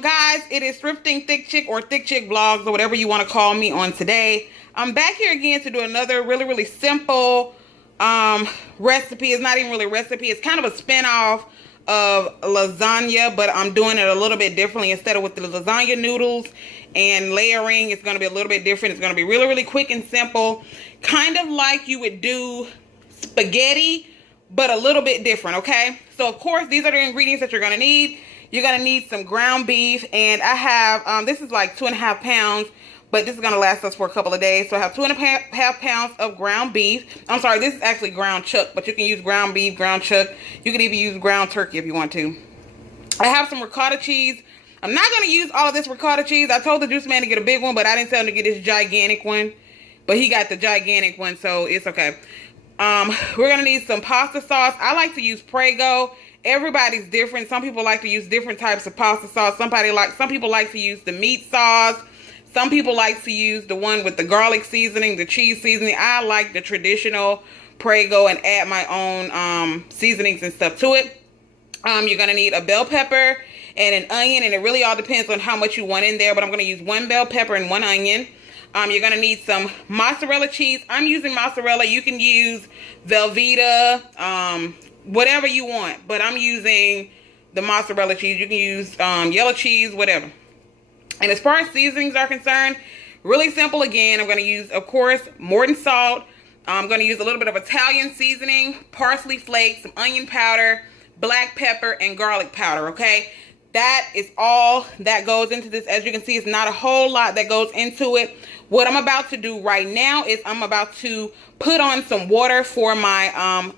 Guys, it is Thrifting Thick Chick or Thick Chick Vlogs or whatever you want to call me on today. I'm back here again to do another really simple recipe. It's not even really a recipe. It's kind of a spin-off of lasagna, but I'm doing it a little bit differently. Instead of with the lasagna noodles and layering, it's going to be a little bit different. It's going to be really quick and simple. Kind of like you would do spaghetti, but a little bit different, okay? So, of course, these are the ingredients that you're going to need. You're going to need some ground beef, and I have, this is like 2.5 pounds, but this is going to last us for a couple of days. So I have 2.5 pounds of ground beef. I'm sorry, this is actually ground chuck, but you can use ground beef, ground chuck. You can even use ground turkey if you want to. I have some ricotta cheese. I'm not going to use all of this ricotta cheese. I told the juice man to get a big one, but I didn't tell him to get this gigantic one. But he got the gigantic one, so it's okay. We're going to need some pasta sauce. I like to use Prego. Everybody's different. Some people like to use different types of pasta sauce. Some people like to use the meat sauce. Some people like to use the one with the garlic seasoning, the cheese seasoning. I like the traditional Prego and add my own seasonings and stuff to it. You're going to need a bell pepper and an onion, and it really all depends on how much you want in there, but I'm going to use 1 bell pepper and 1 onion. You're going to need some mozzarella cheese. I'm using mozzarella. You can use Velveeta, whatever you want, but I'm using the mozzarella cheese. You can use yellow cheese, whatever. And as far as seasonings are concerned, really simple again. I'm going to use, of course, Morton salt. I'm going to use a little bit of Italian seasoning, parsley flakes, some onion powder, black pepper, and garlic powder, okay? That is all that goes into this. As you can see, it's not a whole lot that goes into it. What I'm about to do right now is I'm about to put on some water for my,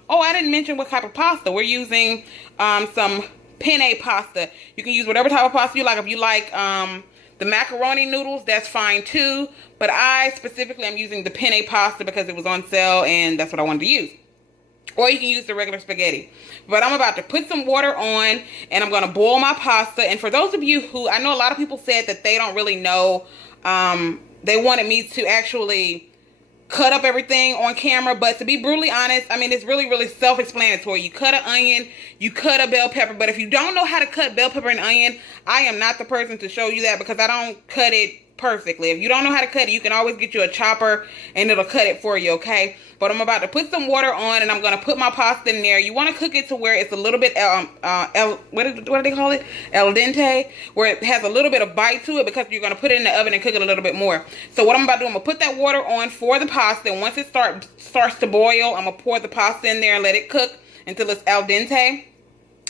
oh, I didn't mention what type of pasta. We're using some penne pasta. You can use whatever type of pasta you like. If you like the macaroni noodles, that's fine too. But I specifically am using the penne pasta because it was on sale and that's what I wanted to use. Or you can use the regular spaghetti. But I'm about to put some water on and I'm going to boil my pasta. And for those of you who, I know a lot of people said that they don't really know, they wanted me to actually cut up everything on camera. But to be brutally honest, I mean, it's really self-explanatory. You cut an onion, you cut a bell pepper. But if you don't know how to cut bell pepper and onion, I am not the person to show you that because I don't cut it perfectly. If you don't know how to cut it, you can always get you a chopper and it'll cut it for you, okay? But I'm about to put some water on and I'm going to put my pasta in there. You want to cook it to where it's a little bit, what do they call it? El dente, where it has a little bit of bite to it because you're going to put it in the oven and cook it a little bit more. So what I'm about to do, I'm going to put that water on for the pasta, and once it starts to boil, I'm going to pour the pasta in there and let it cook until it's al dente.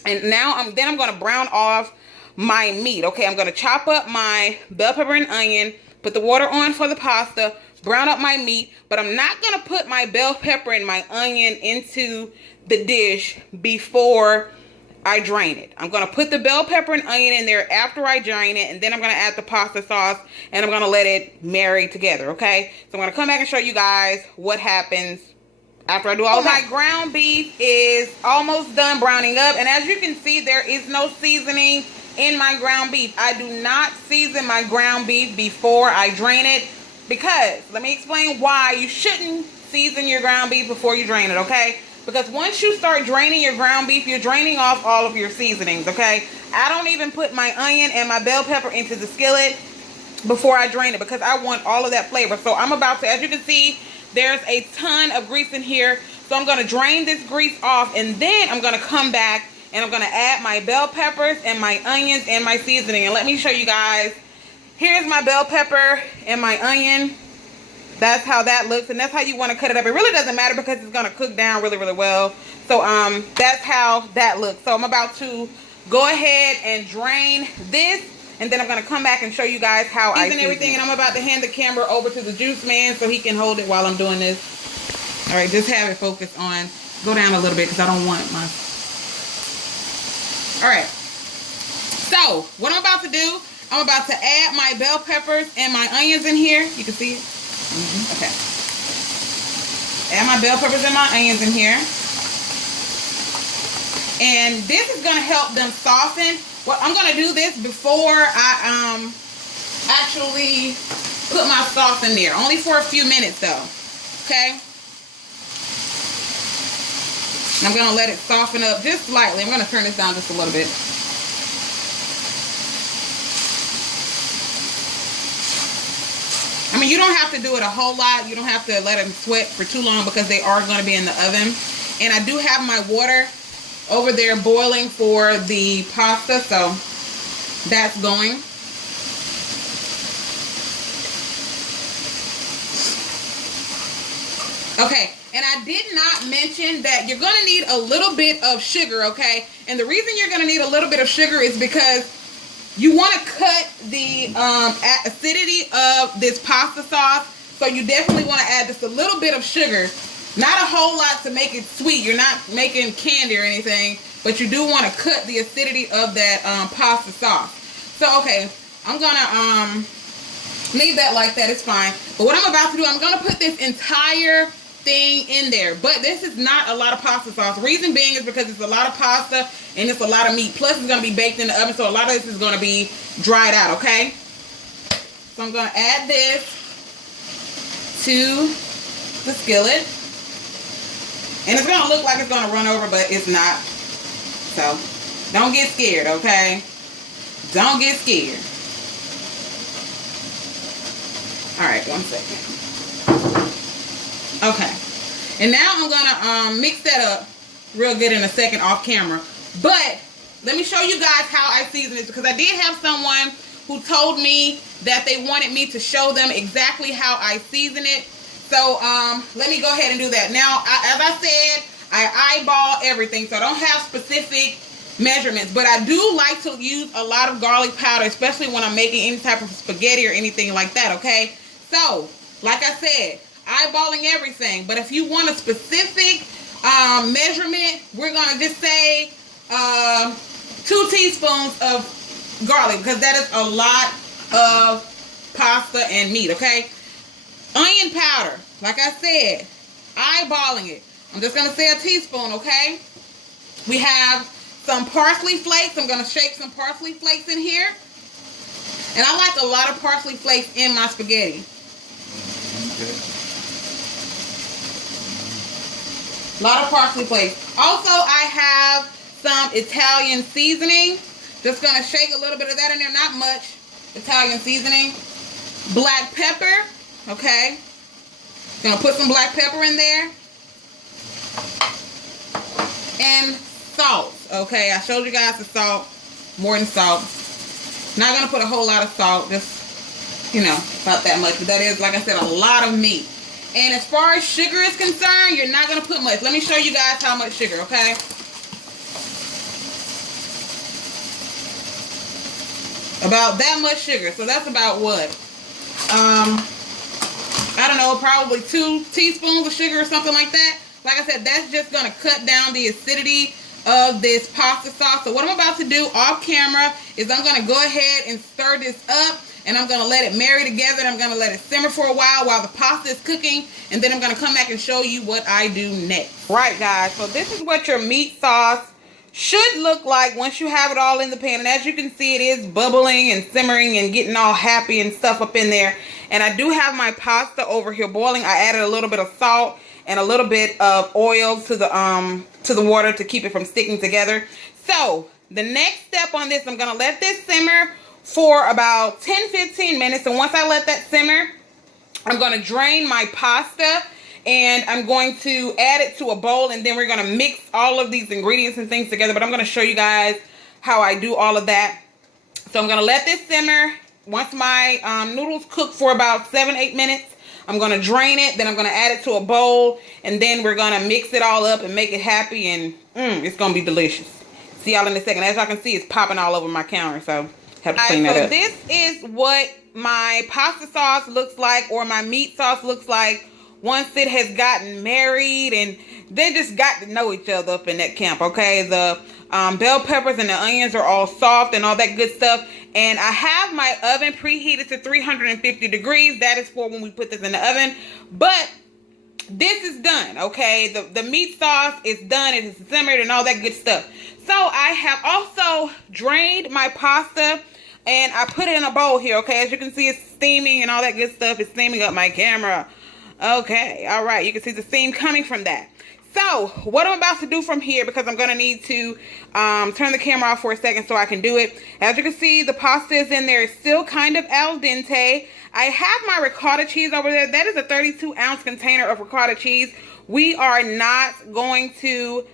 And now I'm going to brown off my meat. Okay, I'm going to chop up my bell pepper and onion, put the water on for the pasta, brown up my meat, but I'm not going to put my bell pepper and my onion into the dish before I drain it. I'm going to put the bell pepper and onion in there after I drain it, and then I'm going to add the pasta sauce, and I'm going to let it marry together, okay? So I'm going to come back and show you guys what happens after I do all of that. My ground beef is almost done browning up, and as you can see, there is no seasoning in my ground beef. I do not season my ground beef before I drain it because, let me explain why you shouldn't season your ground beef before you drain it, okay? Because once you start draining your ground beef, you're draining off all of your seasonings, okay? I don't even put my onion and my bell pepper into the skillet before I drain it because I want all of that flavor. So I'm about to, as you can see, there's a ton of grease in here. So I'm going to drain this grease off, and then I'm going to come back and I'm going to add my bell peppers and my onions and my seasoning. And let me show you guys. Here's my bell pepper and my onion. That's how that looks. And that's how you want to cut it up. It really doesn't matter because it's going to cook down really well. So that's how that looks. So I'm about to go ahead and drain this. And then I'm going to come back and show you guys how I season everything. And I'm about to hand the camera over to the juice man so he can hold it while I'm doing this. All right, just have it focused on. Go down a little bit because I don't want my... All right, so what I'm about to do, I'm about to add my bell peppers and my onions in here. You can see it. Okay. Add my bell peppers and my onions in here. And this is going to help them soften. Well, I'm going to do this before I actually put my sauce in there. Only for a few minutes though. Okay. And I'm going to let it soften up just slightly. I'm going to turn this down just a little bit. I mean, you don't have to do it a whole lot. You don't have to let them sweat for too long because they are going to be in the oven. And I do have my water over there boiling for the pasta, so that's going. Okay, and I did not mention that you're going to need a little bit of sugar, okay? And the reason you're going to need a little bit of sugar is because you want to cut the acidity of this pasta sauce. So you definitely want to add just a little bit of sugar. Not a whole lot to make it sweet. You're not making candy or anything. But you do want to cut the acidity of that pasta sauce. So, okay, I'm going to leave that like that. It's fine. But what I'm about to do, I'm going to put this entire thing in there. But this is not a lot of pasta sauce. Reason being is because it's a lot of pasta and it's a lot of meat. Plus, it's going to be baked in the oven. So, a lot of this is going to be dried out, okay? So, I'm going to add this to the skillet. And it's going to look like it's going to run over, but it's not. So, don't get scared, okay? Don't get scared. Alright, 1 second. Okay. And now I'm going to mix that up real good in a second off camera. But, let me show you guys how I season this. Because I did have someone who told me that they wanted me to show them exactly how I season it. So, let me go ahead and do that. Now, as I said, I eyeball everything. So, I don't have specific measurements. But I do like to use a lot of garlic powder, especially when I'm making any type of spaghetti or anything like that, okay? So, like I said, eyeballing everything. But if you want a specific measurement, we're going to just say 2 teaspoons of garlic. Because that is a lot of pasta and meat, okay? Onion powder, like I said, eyeballing it. I'm just going to say a teaspoon, okay? We have some parsley flakes. I'm going to shake some parsley flakes in here. And I like a lot of parsley flakes in my spaghetti. A lot of parsley flakes. Also, I have some Italian seasoning. Just going to shake a little bit of that in there. Not much Italian seasoning. Black pepper. Okay, gonna put some black pepper in there and salt. Okay, I showed you guys the salt, more than salt. Not gonna put a whole lot of salt, just, you know, about that much. But that is, like I said, a lot of meat. And as far as sugar is concerned, you're not gonna put much. Let me show you guys how much sugar, okay? About that much sugar. So that's about what? I don't know, probably 2 teaspoons of sugar or something like that. Like I said, that's just going to cut down the acidity of this pasta sauce. So what I'm about to do off camera is I'm going to go ahead and stir this up. And I'm going to let it marry together. And I'm going to let it simmer for a while the pasta is cooking. And then I'm going to come back and show you what I do next. Right, guys. So this is what your meat sauce should look like once you have it all in the pan. And as you can see, it is bubbling and simmering and getting all happy and stuff up in there. And I do have my pasta over here boiling. I added a little bit of salt and a little bit of oil to the water to keep it from sticking together. So the next step on this, I'm going to let this simmer for about 10-15 minutes. And once I let that simmer, I'm going to drain my pasta. And I'm going to add it to a bowl, and then we're going to mix all of these ingredients and things together. But I'm going to show you guys how I do all of that. So I'm going to let this simmer. Once my noodles cook for about 7-8 minutes, I'm going to drain it. Then I'm going to add it to a bowl, and then we're going to mix it all up and make it happy. And it's going to be delicious. See y'all in a second. As y'all can see, it's popping all over my counter, so have to clean that up. So this is what my pasta sauce looks like, or my meat sauce looks like, once it has gotten married and they just got to know each other up in that camp, okay? The bell peppers and the onions are all soft and all that good stuff. And I have my oven preheated to 350 degrees. That is for when we put this in the oven. But this is done, okay? The meat sauce is done. It is simmered and all that good stuff. So I have also drained my pasta and I put it in a bowl here, okay? As you can see, it's steaming and all that good stuff. It's steaming up my camera. Okay, all right, you can see the steam coming from that. So what I'm about to do from here, because I'm going to need to turn the camera off for a second so I can do it. As you can see, the pasta is in there. It's still kind of al dente. I have my ricotta cheese over there. That is a 32-ounce container of ricotta cheese. We are not going to,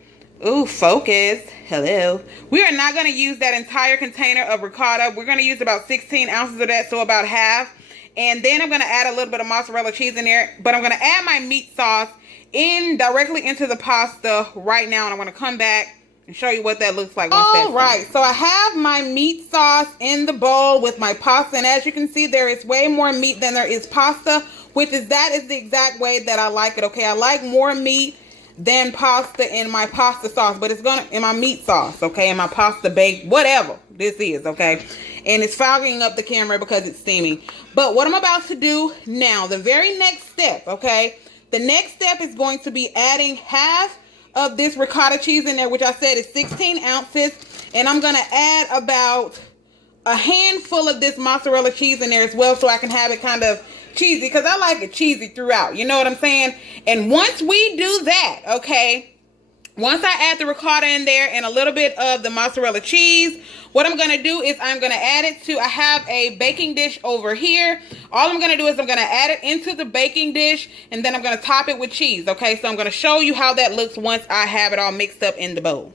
ooh, focus, hello. We are not going to use that entire container of ricotta. We're going to use about 16 ounces of that, so about half. And then I'm going to add a little bit of mozzarella cheese in there. But I'm going to add my meat sauce directly into the pasta right now. And I'm going to come back and show you what that looks like. All right, so I have my meat sauce in the bowl with my pasta. And as you can see, there is way more meat than there is pasta, that is the exact way that I like it, okay? I like more meat than pasta in my pasta sauce, but it's in my meat sauce, okay? In my pasta bake, whatever this is, okay? And it's fogging up the camera because it's steaming. But what I'm about to do now, the very next step, okay? The next step is going to be adding half of this ricotta cheese in there, which I said is 16 ounces. And I'm going to add about a handful of this mozzarella cheese in there as well, so I can have it kind of cheesy, because I like it cheesy throughout. You know what I'm saying? And once we do that, okay, once I add the ricotta in there and a little bit of the mozzarella cheese, what I'm going to do is I'm going to add it to, I have a baking dish over here. All I'm going to do is I'm going to add it into the baking dish, and then I'm going to top it with cheese, okay? So I'm going to show you how that looks once I have it all mixed up in the bowl.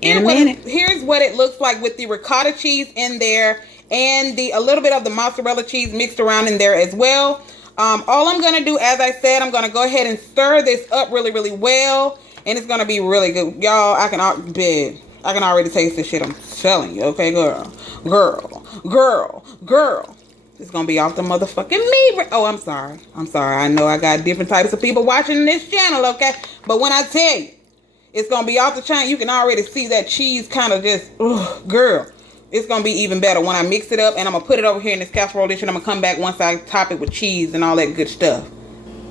Here's what it looks like with the ricotta cheese in there and a little bit of the mozzarella cheese mixed around in there as well. All I'm going to do, as I said, I'm going to go ahead and stir this up really, really well. And it's going to be really good. Y'all, I can already taste this shit. I'm telling you. Okay, girl. It's going to be off the motherfucking meat. Oh, I'm sorry. I know I got different types of people watching this channel, okay? But when I tell you, it's going to be off the chain, you can already see that cheese kind of just, girl. It's going to be even better when I mix it up. And I'm going to put it over here in this casserole dish. And I'm going to come back once I top it with cheese and all that good stuff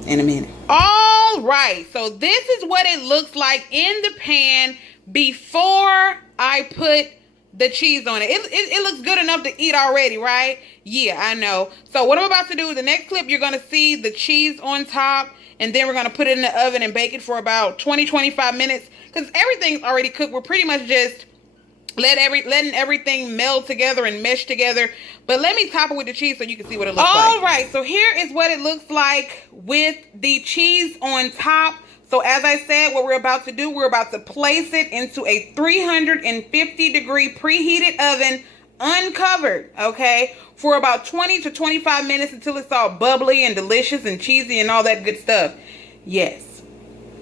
in a minute. All right, so this is what it looks like in the pan before I put the cheese on it. It looks good enough to eat already, right? Yeah, I know. So what I'm about to do, the next clip, you're going to see the cheese on top, and then we're going to put it in the oven and bake it for about 20-25 minutes, because everything's already cooked. We're pretty much just letting everything meld together and mesh together. But let me top it with the cheese so you can see what it looks like. All right, so here is what it looks like with the cheese on top. So as I said, what we're about to do, we're about to place it into a 350-degree preheated oven, uncovered, okay, for about 20 to 25 minutes until it's all bubbly and delicious and cheesy and all that good stuff. Yes.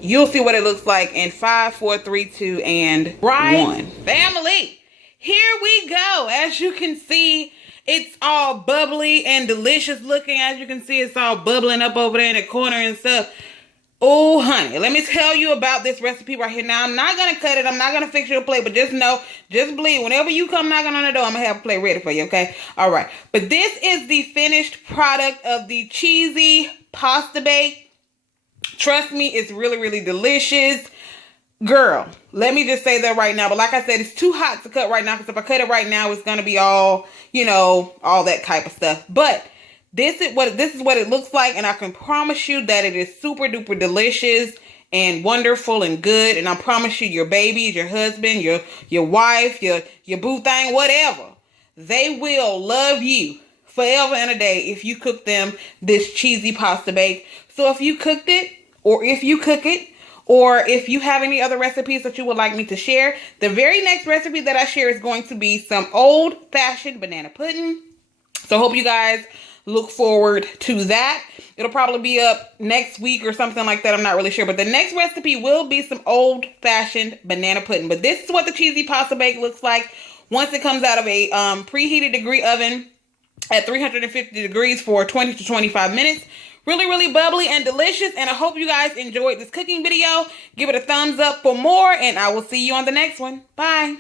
You'll see what it looks like in 5, 4, 3, 2, and 1. Family, here we go. As you can see, it's all bubbly and delicious looking. As you can see, it's all bubbling up over there in the corner and stuff. Oh, honey, let me tell you about this recipe right here. Now, I'm not going to cut it. I'm not going to fix your plate, but just know, just believe, whenever you come knocking on the door, I'm going to have a plate ready for you, okay? All right. But this is the finished product of the cheesy pasta bake. Trust me, it's really, really delicious. Girl, let me just say that right now. But like I said, it's too hot to cut right now, because if I cut it right now, it's going to be all, you know, all that type of stuff. But this is what it looks like, and I can promise you that it is super duper delicious and wonderful and good. And I promise you, your babies, your husband, your wife, your boo thing, whatever, they will love you forever and a day if you cook them this cheesy pasta bake. So if you cooked it, or if you cook it, or if you have any other recipes that you would like me to share, the very next recipe that I share is going to be some old-fashioned banana pudding. So I hope you guys look forward to that. It'll probably be up next week or something like that. I'm not really sure. But the next recipe will be some old-fashioned banana pudding. But this is what the cheesy pasta bake looks like once it comes out of a preheated degree oven at 350 degrees for 20 to 25 minutes. Really, really bubbly and delicious. And I hope you guys enjoyed this cooking video. Give it a thumbs up for more. And I will see you on the next one. Bye.